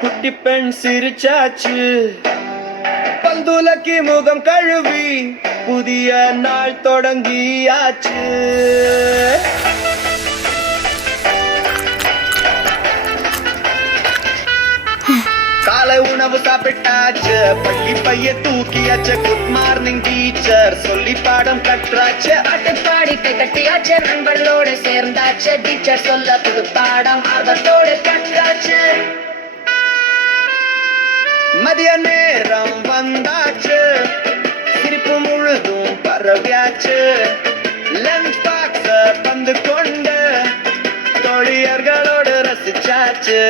குட்டி பெண் சிரிச்சாச்சு, பந்துலக்கி முகம் கழுவி புதிய நாள் தொடங்கியாச்சு. காலை உணவு சாப்பிட்டாச்சு, பள்ளி பைய தூக்கியாச்சு, குட் மார்னிங் டீச்சர் சொல்லி பாடம் கற்றாச்சு. பாட்டுப்பாடி கை கட்டியாச்சு, நண்பர்களோடு சேர்ந்தாச்சு, டீச்சர் சொல்ல புது பாடம் ஆர்வத்தோடு கற்றாச்சு. மதிய நேரம் வந்தாச்சு, சிரிப்பு முழுதும் பரவியாச்சு. லஞ்ச் பாக்ஸ பந்து கொண்டு தோழியர்களோடு ரசிச்சாச்சு.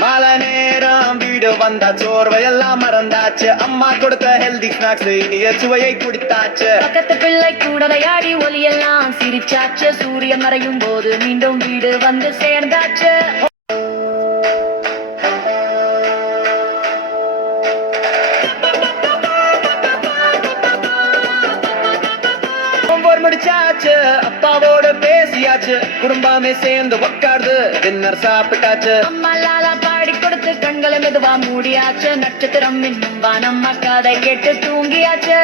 மாலை நேரம் வீடு வந்தா சோர்வையெல்லாம் மறந்தாச்சு, அம்மா கொடுத்த ஹெல்தி ஸ்நாக்ஸ் இனிய சுவையை குடித்தாச்சு. பக்கத்து பிள்ளை கூட விளையாடி ஒலியெல்லாம் சிரிச்சாச்சு, சூரியன் மறையும் போது மீண்டும் வீடு வந்து சேர்ந்தாச்சு. முடிச்சாச்சு, அப்பாவோட பேசியாச்சு, குடும்பமே சேர்ந்து உட்கார்ந்து டின்னர் சாப்பிட்டாச்சு. அம்மா லாலா பாடி கொடுத்து கண்களை மெதுவா மூடியாச்சு, நட்சத்திரம் இன்னும் வானம் கதை கேட்டு தூங்கியாச்சு.